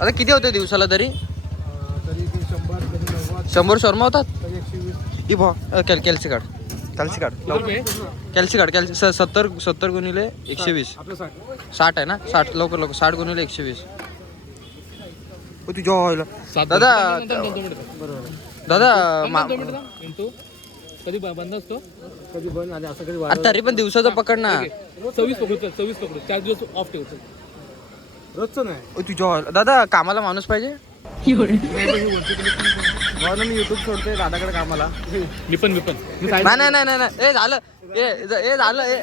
आता किती होते दिवसाला तरी? तरी 100 शॉर्मा होतात. 120 ई भा कॅल्सी कार्ड कॅल्सी कार्ड 70 गुणिले 120. आपलं 60 आहे ना? 60 लवकर 60 गुणिले 120. तुझ्या व्हायला दादा दादा कधी बंद असतो कधी बंद आणि असं कधी आता तरी पण दिवसाचं पकड ना. 26 पकडतो 4 दिवस ऑफ ठेवतो. रोजचं नाही. तुझ्या व्हायला दादा कामाला माणूस पाहिजे म्हणून मी युट्यूब सोडते दादाकडे कामाला. मी पण नाही नाही नाही नाही ए झालं ए झालं ए.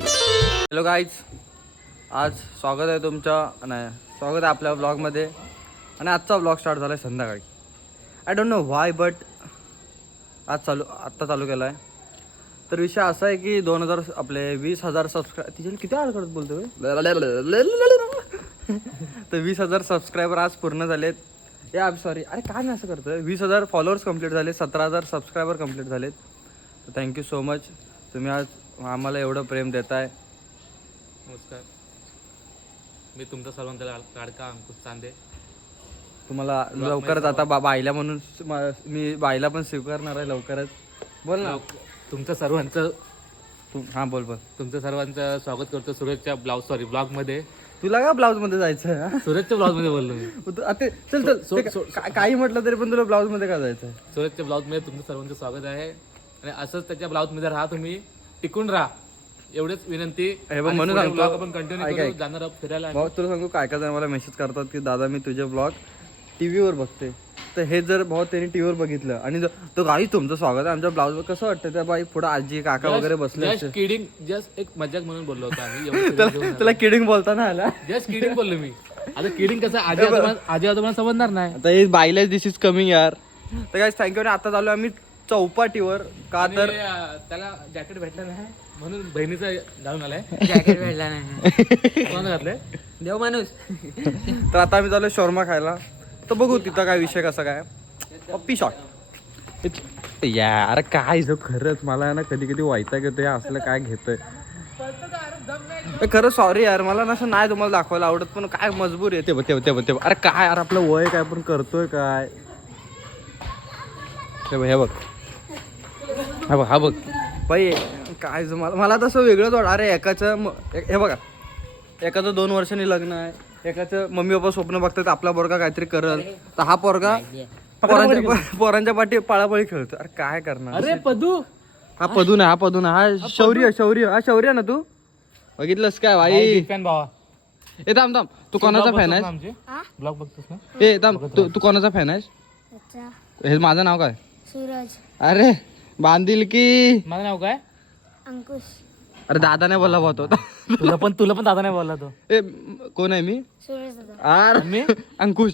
हॅलो गाईज, आज स्वागत आहे स्वागत आहे आपल्या ब्लॉगमध्ये. आणि आजचा ब्लॉग स्टार्ट झाला आहे संध्याकाळी. I don't know why but आत्ता चालू केला आहे. तर विषय असा आहे की 20,000 सबस्क्राईब तिथे किती आड करत बोलतो तर 20,000 सबस्क्रायबर आज पूर्ण झालेत. सॉरी अरे काय नाही असं करतं. 20,000 फॉलोअर्स कंप्लीट झाले, 17,000 सबस्क्रायबर कंप्लीट झालेत. तर थँक्यू सो मच, तुम्ही आज आम्हाला एवढं प्रेम देताय. नमस्कार, मी तुमचा सर्वांचा लाडका अंकुश चांदे. तुम्हाला लवकरच आता बायला म्हणून मी बायला पण स्वीकारणार आहे लवकरच. बोल ना. तुमचं सर्वांचं हां बोल तुमचं सर्वांचं स्वागत करतो सूरजच्या ब्लॉगमध्ये. तुला का ब्लाऊज मध्ये जायचं? सूरजच्या ब्लॉगमध्ये बोललो मी. आता चल काही म्हटलं तरी पण तुला ब्लाऊज मध्ये का जायचं? सूरजच्या ब्लॉगमध्ये तुमचं सर्वांचं स्वागत आहे आणि असंच त्याच्या ब्लॉगमध्ये राहा, तुम्ही टिकून राहा, एवढेच विनंती. म्हणून ब्लॉग आपण कंटिन्यू जाणार फिरायला. भाऊ तुला सांगू काय जण मला मेसेज करतात की दादा मी तुझे ब्लॉग टीव्हीवर बघते. तर हे जर भाऊ त्यांनी टीव्हीवर बघितलं आणि तो गाई तुमचं स्वागत आहे आमच्या ब्लाऊजवर, कसं वाटतं त्या बाई पुढे आजी काका वगैरे बसले. जस्ट एक मजाक म्हणून बोललो होतो आम्ही. तुला किडिंग बोलताना आला. जस्ट किडिंग बोललो मी. आता किडिंग कसं आजी आजोबांना समजणार नाही. आता हे बाईला दिस इज कमिंग यार. तर काय थँक्यू. आणि आता चालू आम्ही चौपाटीवर का तर त्याला जॅकेट भेटलं नाही म्हणून बहिणीचा घालून आलाय. जॅकेट भेटला नाही कोण घातलंय देव माणूस. तर आता आम्ही चालू शॉर्मा खायला. तर बघू तिथं काय विषय कसा काय. पप्पी शॉट यार काय जो खरंच मला ना कधी कधी वैताग येतोय असलं काय घेतोय. खरं सॉरी यार, मला नसं नाही तुम्हाला दाखवायला आवडत पण काय मजबूर आहे. ते अरे काय यार आपलं वय काय पण करतोय काय. हे बघ हा बघ बाई काय मला तसं वेगळंच वाटतं. अरे एकाचं हे बघा, एकाचं 2 वर्षांनी लग्न आहे, एकाचं मम्मी पप्पा स्वप्न बघतात आपला पोरगा काहीतरी करल, तर हा पोरगा पोरांच्या पाठी पळापळी खेळतो. अरे काय करणार. अरे पदू हा पदू नाही, हा शौर्य ना. तू बघितलंस काय भाई? फॅन भावा. ए थांब तू कोणाचा फॅन आहेस? ब्लॉग बघतोस ना? ए थांब तू कोणाचा फॅन आहेस? हे माझं नाव काय? सूरज. अरे बांधील की. माझं नाव काय? अंकुश. अरे दादा नाही बोलला भाऊ. तुला पण दादा नाही बोलला तो. ए कोण आहे मी? सूरज दादा. अरे मी अंकुश.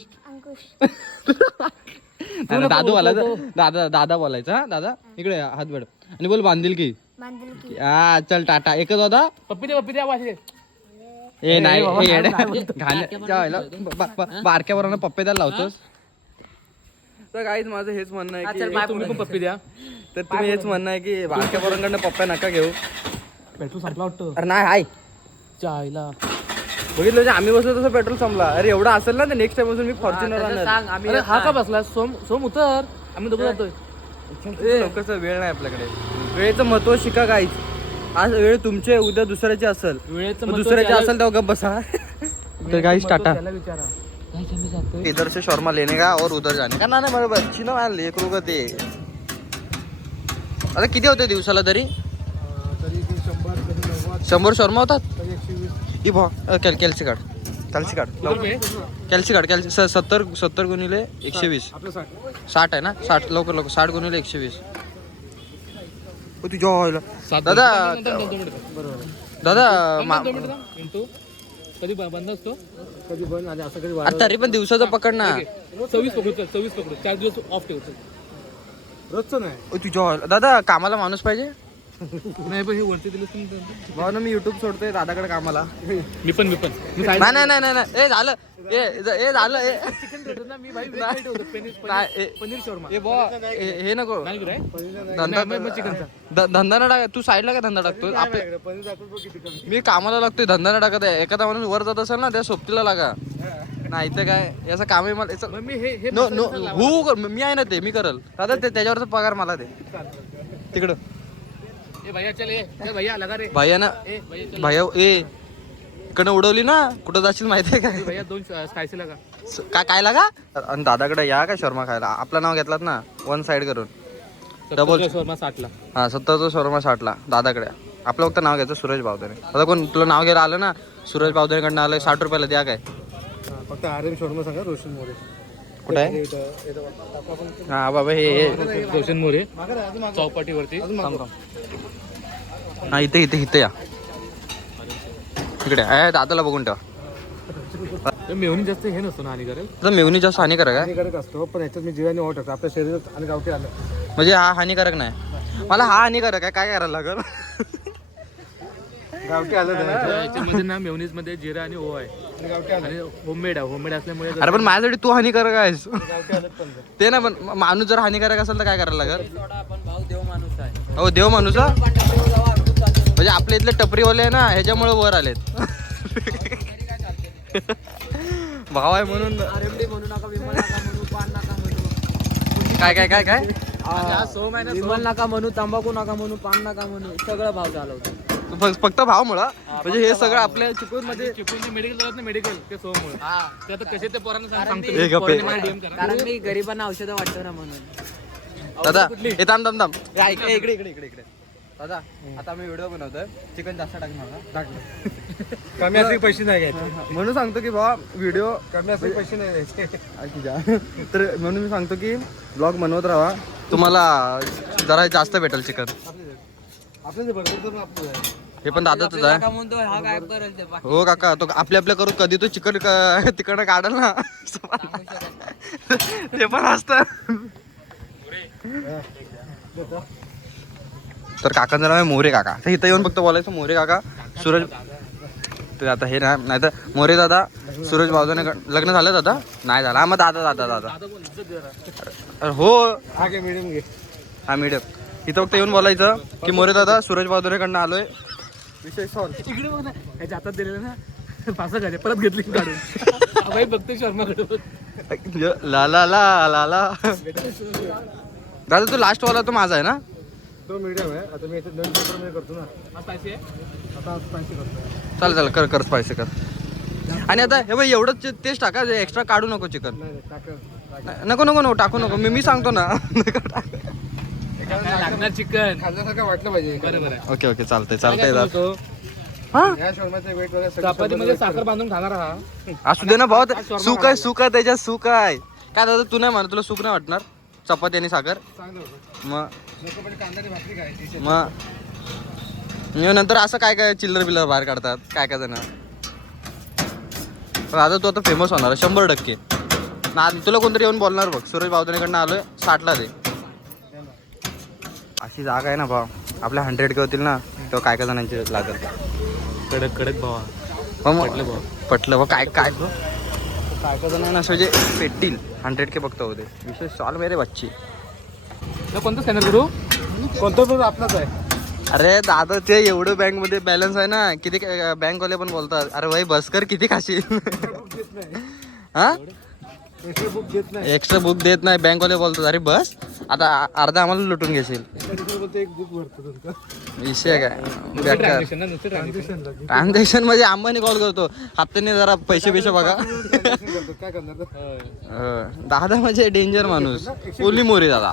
दादू आला दादा बोलायचा. हा दादा इकडे हात बेड आणि बोल बांधील की. हा चल टाटा. एकच होता. पप्पी दे वाशे. ए नाही बारक्या बरोबर पप्पे द्यायला लावतोस. तर काहीच माझं हेच म्हणणं आहे की तुम्ही पण पप्पी द्या. तर तुम्ही हेच म्हणणं आहे की बारक्या बरोबरकडनं पप्पा नका घेऊ. पेट्रोल संपला वाटतं. अरे नाही हाय चायला बघितलं आम्ही बसलो तसं पेट्रोल संपला. अरे एवढं असेल ना तर नेक्स्ट टाइम पासून मी फॉर्च्युनर आणणार. हा का बसला? सोम उतर, आम्ही दोघं जातोय. कसं वेळ नाही आपल्याकडे. वेळेचं महत्व शिका काहीच. आज वेळ तुमचे उद्या दुसऱ्याची असेल, दुसऱ्याची असेल तेव्हा गप बसा. तर गाइस टाटा. इधर से शॉर्मा लेने का और उधर जाने का. ना बरोबर चिनो आले 1 रुपये ते. आता किती होते दिवसाला तरी? तरी 100 शॉर्मा होतात. 120 ई भा कॅल्सी कार्ड 70 गुणिले 120. आपलं 60 आहे ना? 60 लवकर 60 गुणिले 120. तुझ्या व्हायला दादा कधी बंद असतो कधी बंद आणि असं कधी आता तरी पण दिवसाचं पकड ना. 26 पकडतो 4 दिवस ऑफ ठेवतो. रोजचं नाही. तुझ्या व्हायला दादा कामाला माणूस पाहिजे नाही पण हे वरती दिलं म्हणून मी युट्यूब सोडतोय दादाकडे कामाला. मी पण नाही ए झालं ए झालं ए चिकन देतो ना मी भाई. पनीर शोरमा हे नको धंदा ना टाका. तू साईडला काय धंदा टाकतोय? पनीर दाखवतो किती कमी. मी कामाला लागतोय, धंदा ना टाकत आहे. एखादा माणूस वर जात असेल ना त्या सोबतीला लागा. नाही इथं काय याचं काम आहे मला याचं मग मी हे नो नो मी आहे ना ते मी करल दादा ते त्याच्यावरचा पगार मला दे तिकडं ए भैया चल ए भैया लगा रे भैया ना ए भैया चल भैया इकडनं उडवली ना कुठं जाशील माहिती आहे काय भैया 2 स्पायसी लगा काय लागा आणि दादाकडे या काय शर्मा खायला आपलं नाव घेतलात ना वन साइड करून डबल शोरमा 60 ला हा 70चा शर्मा 60ला दादाकडे आपलं फक्त नाव घ्यायचं सुरेश बावधने आता कोण तुला नाव घ्यायला आलं ना सुरेश बावधनेकडनं आलं 60 रुपयाला द्या काय फक्त आर्यन शोरमा सांगा रोशन मोरे कुठे आहे हा बाबा हे रोशन मोरे चौपाटीवरती हा इथे इथे इथे या इकडे आहे दादाला बघून ठेवा मेवणी जास्त हे नसतो ना हानिकारक तर मेवणी जास्त हानिकारक आहे हानिकारक असतो पण ह्याच्यात मी जिराने वाटत आपल्या शरीरात आणि गावठी आलं म्हणजे हा हानिकारक नाही मला हा हानिकारक आहे काय करायला लागल गावठी आलं याच्यामध्ये ना मेवनीज मध्ये जिरा आणि ओ आहे आणि गावठी आलं आणि होममेड असल्यामुळे अरे पण माझ्यासाठी तू हानिकारक आहेस गावठी आलं पण ते ना पण माणूस जर हानिकारक असेल तर काय करायला लागल देव माणूस आहे हो देव माणूस हा? म्हणजे आपल्या इथले टपरीवाले आहे ना ह्याच्यामुळे वर आलेत भाव आहे म्हणून म्हणू नका विमल नका म्हणू पान नका म्हणू काय काय काय काय विमल नका म्हणू तंबाखू नका म्हणू पान नका म्हणू सगळं भाव चालवतो फक्त भाव मुळे म्हणजे हे सगळं आपल्या चिपळूण मध्ये चिपळूणचे मेडिकल चालत ना मेडिकल ते सोमुळे ते आता कसे ते पोरांना सांगतो हे गप्पे. कारण मी गरिबांना औषधं वाटतो ना म्हणून दादा हे थांब थांब थांब इकडे इकडे इकडे इकडे इकडे दादा आता आम्ही व्हिडिओ बनवतोय चिकन जास्त टाकणार टाकलं कमी असले पैसे नाही घ्यायचे म्हणून सांगतो की बाबा व्हिडिओ कमी असले पैसे नाही घ्यायचे तर म्हणून मी सांगतो की ब्लॉग बनवत राहा तुम्हाला जरा जास्त भेटेल चिकन आपलं ते बरोबर तर आपलं आहे. हे पण दादाच आहे हो काका तो आपल्या करू कधी तो चिकन तिकडं काढल ना ते पण असत तर काकांचं नाव आहे मोरे काका तर इथं येऊन फक्त बोलायचं मोरे काका सूरज ते आता हे नाही तर मोरे दादा सूरज बावधने लग्न झालं दादा नाही झालं हा मग दादा दादा दादा अरे हो हा घे मिडियम घे हा मीडियम इथं फक्त येऊन बोलायचं की मोरे दादा सूरज बावधनेकडनं आलोय विषय सॉल्व इकडे बघ ना ह्याच्या हातात दिलेलं ना 5 घाले परत घेतली काढून भाई बघते शर्माकडे बघ. ला ला ला ला ला दादा तो लास्ट वाला तो माझा आहे ना तो मिडियम आहे आता मी याच्यात 2 पेपर मध्ये करतो ना हा स्पायसी आहे आता स्पायसी करतो चालेल चालेल कर कर स्पायसी कर आणि आता हे बाई एवढंच तेच टाका एक्स्ट्रा काढू नको चिकन नाही टाक नको नको नको टाकू नको मी सांगतो ना लागणार चिकन खाल्ल्यासारखं वाटलं पाहिजे बरोबर आहे ओके ओके चालतंय चालतंय दादा हा या शोरमाचा वेट वगैरे चपाती म्हणजे साखर बांधून खाणार हा असू दे ना भाऊ सुक आहे सुक आहे त्याच्यात सुक आहे काय दादा तू नाही म्हणत तुला सुक नाही वाटणार चपाती आणि साखर चांगलं होतं मग नको पण कांद्याची भाकरी खायची मग नंतर असं काय काय चिल्लर बिल्लर बाहेर काढतात काय काय जण पण आता तू आता फेमस होणार 100% ना तुला कोणतरी येऊन बोलणार बघ सूरज बावधनेकडनं आलोय 60ला दे अशी जागा आहे ना भाव आपल्या 100K होतील ना तेव्हा काय काय जणांची लागत कडक कडक भावा पटलं भाऊ पटलं भाऊ काय काय काय काय जणांना असं म्हणजे पेटतील 100K बघता होते विषय सॉल्व मेरे बच्ची कोणतं स्कॅनर करू कोणतं पण आपलाच आहे अरे दादा ते एवढं बँक मध्ये बॅलन्स आहे ना किती बँकवाले पण बोलतात अरे भाई बस कर किती खाशील हा बुक घेत नाही एक्स्ट्रा बुक देत नाही बँकवाले बोलतात अरे बस आता अर्धा आम्हाला लुटून घेशील एक बुक भरतो तुमचं विषय काय बेकार ट्रान्झॅक्शनला ट्रान्झॅक्शन म्हणजे आंबानी कॉल करतो हप्त्याने जरा पैसे बघा काय करणार दादा म्हणजे डेंजर माणूस ओली मोरी दादा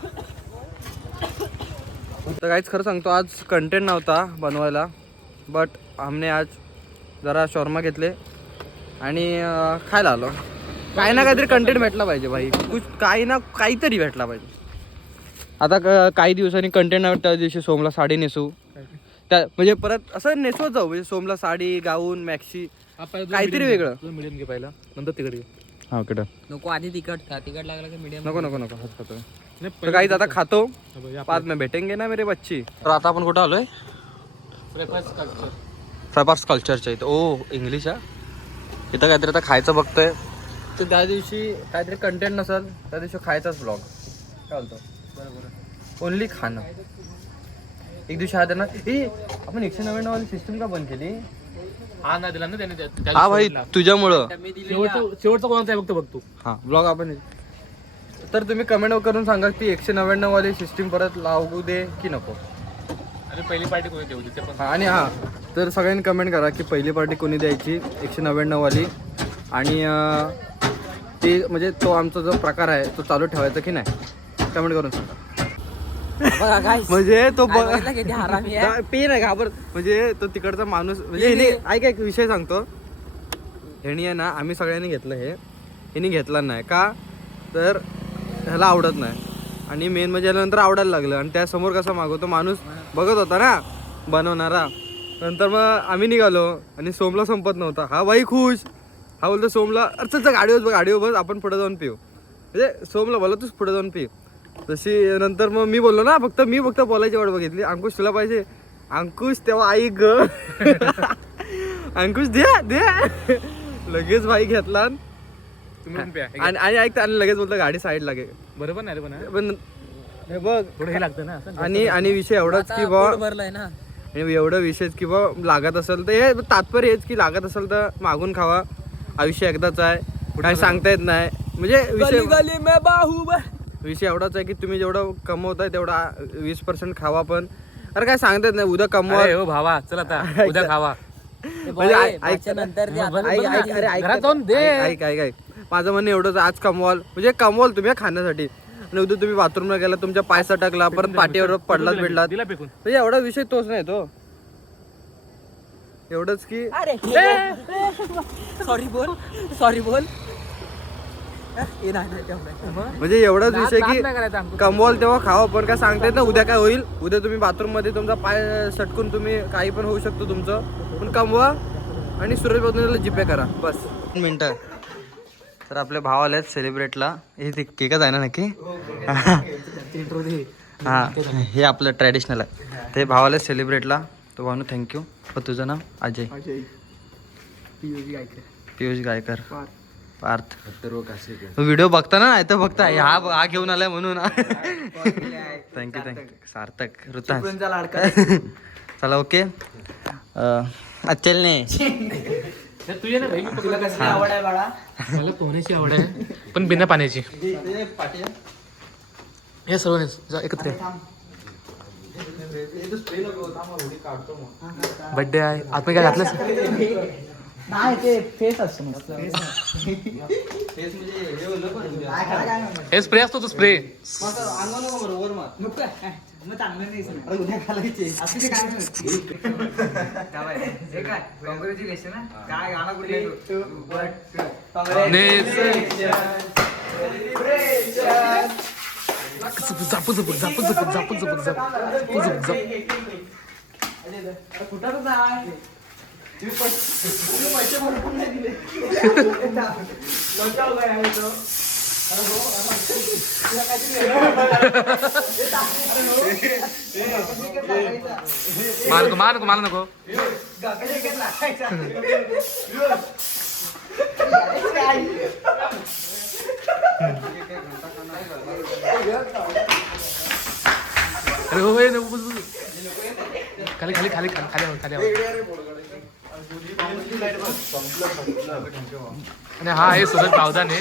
तर काहीच खरं सांगतो आज कंटेंट नव्हता बनवायला बट आमने आज जरा शॉर्मा घेतले आणि खायला आलो काही ना काहीतरी कंटेंट भेटला पाहिजे भाई काही ना काहीतरी भेटला पाहिजे आता काही दिवसांनी कंटेंट नाही त्या दिवशी सोमला साडी नेसू त्या म्हणजे परत असं नेसवत जाऊ म्हणजे सोमला साडी गाऊन मॅक्सी काहीतरी वेगळं मीडियम घे पहिला नंतर तिकडे घे हा ओके नको आधी तिकट लागला की मीडियम नको नको नको हाच खातो तर काहीच आता खातो बाद में भेटेंगे ना मेरे बच्ची तर आता आपण कुठं आलोय फ्रायपार्स कल्चरच्या इथं ओ इंग्लिश आहे इथं काहीतरी आता खायचं बघतोय तर त्या दिवशी काहीतरी कंटेंट नसेल त्या दिवशी खायचाच ब्लॉग काय बोलतो बरोबर ओनली खाणं एक दिवशी आहे ना ए आपण 199 वाली सिस्टम का बंद केली हा नाही दिला ना त्याने हा भाई तुझ्यामुळं शेवटचा कोणाचा आहे बघतो हा ब्लॉग आपण तर तुम्ही कमेंट करून सांगा की 199 वाली सिस्टीम परत लागू दे की नको. अरे पहिली पार्टी कोणी देऊ ते पण हा, आणि हा तर सगळ्यांनी कमेंट करा की पहिली पार्टी कोणी द्यायची 199 वाली आणि ते म्हणजे तो आमचा जो प्रकार आहे तो चालू ठेवायचा की नाही कमेंट करून सांगा. म्हणजे तो पे नाही घाबर म्हणजे तो तिकडचा माणूस म्हणजे ह्याने ऐक एक विषय सांगतो. ह्यानी आहे ना आम्ही सगळ्यांनी घेतलं ह्यानी घेतला नाही का तर ह्याला आवडत नाही आणि मेन म्हणजे यानंतर आवडायला लागलं आणि त्यासमोर कसं मागवतो माणूस बघत होता ना बनवणारा. नंतर मग आम्ही निघालो आणि सोमला संपत नव्हता. हा बाई खुश. हा बोलतो सोमला अरे चल गाडीवर बस आपण पुढे जाऊन पिऊ म्हणजे सोमला बोला तूच पुढे जाऊन पिऊ. तशी नंतर मग मी बोललो ना फक्त बोलायची वाट बघितली. अंकुश तुला पाहिजे अंकुश तेव्हा आई ग अंकुश दे लगेच भाई घेतला आणि ऐकता आणि लगेच बोलतो गाडी साईड लागे बरोबर नाही पण हे बघ थोडं हे लागतं ना आणि विषय एवढाच की बा एवढं विषय की बा लागत असेल तर हे तात्पर्य हेच की लागत असेल तर मागून खावा. आयुष्य एकदाच आहे काय सांगता येत नाही म्हणजे विषय एवढाच आहे की तुम्ही जेवढं कमवताय तेवढा 20% खावा पण अरे काय सांगता येत नाही उद्या कमवा हो भावा चल आता उद्या खावा ऐक माझं म्हणणं एवढंच आज कमवाल म्हणजे कमवाल तुम्ही खाण्यासाठी आणि उद्या तुम्ही बाथरूमला गेला तुमच्या पायसा टाकला परत पाठीवर पडलात भेटलात दिला फेकून म्हणजे एवढा विषय तोच नाही तो एवढंच की सॉरी बोल म्हणजे एवढाच विषय की कमवाल तेव्हा खावा पण काय सांगता येत ना उद्या काय होईल. उद्या तुम्ही बाथरूम मध्ये तुमचा पाय सटकून तुम्ही काही पण होऊ शकतो तुमचं पण कमवा आणि सुरेश बदलेला जीपे करा बस. 2 मिनिटं तर आपले भाव आले आहेत सेलिब्रेटला. हे ते केकच आहे ना नक्की हा हे आपलं ट्रॅडिशनल आहे. ते भाव आले सेलिब्रेटला तो भावनो थँक्यू. तुझं नाव अजय पियुष गायकर पार्थ व्हिडिओ बघता ना नाही तर बघता हा घेऊन आलाय म्हणून थँक्यू सार्थक ऋता चला ओके अचलने तुझे ना भाई तुला कसली आवड आहे बाळा. मला पोहण्याची आवड आहे पण बिना पाण्याची हे सर्व एकत्र बर्थडे आहे आत काय घातलं नाही ते फेस असतो हे स्प्रे असतो तो स्प्रे मार नको अरे हो खाली खाली खाली खाली खाली आणि हा आहे सुरत पावदाने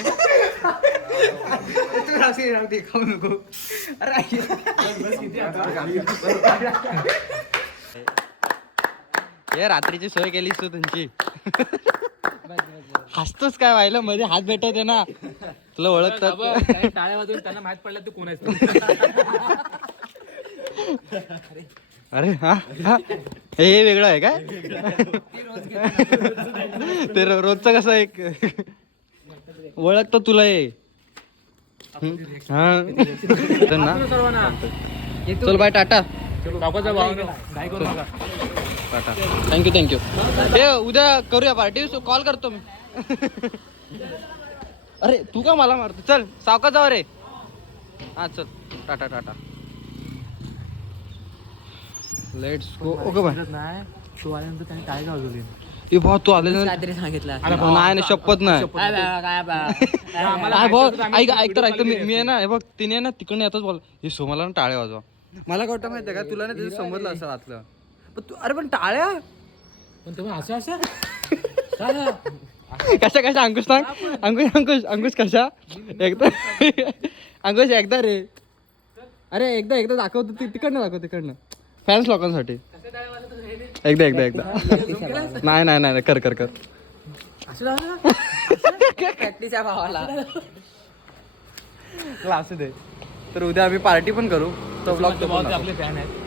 हे रात्रीची सोय केलीस तू तुमची हसतोच काय व्हायला मध्ये हात भेटवते ना तुला ओळखतात टाळ्या वाजवून त्यांना माहित पडलं तू कोण आहेस अरे हा हे वेगळं आहे काय ते रोजचं कसं एक ओळखतो तुला हे हा चल बाय टाटा टाटा थँक्यू हे उद्या करूया पार्टी कॉल करतो मी अरे तू का मला मारतो चल सावकाश जाऊ रे हा चल tata let's go okay bye नाही तू आल्यानंतर त्याने काय गावली ए भाऊ तू आले काहीतरी सांगितलं नाही शपथ नाही भाऊ ऐक तर मी आहे ना हे बघ तिने आहे ना तिकडे येतच बोल हे सोमाला ना टाळ्या वाजवा मला काय वाटतं माहितीये का तुला ना त्याचं समजलं असं वाचलं पण तू अरे पण टाळ्या पण तुम्ही असं असं कशा कशा अंकुश सांग अंकुश कशा एकदा अंकुश एकदा रे अरे एकदा दाखवतो तिकडनं फॅन्स लोकांसाठी एकदा नाही कर प्रॅक्टिसच्या भावाला असू दे तर उद्या आम्ही पार्टी पण करू तो ब्लॉग आपले फॅन आहेत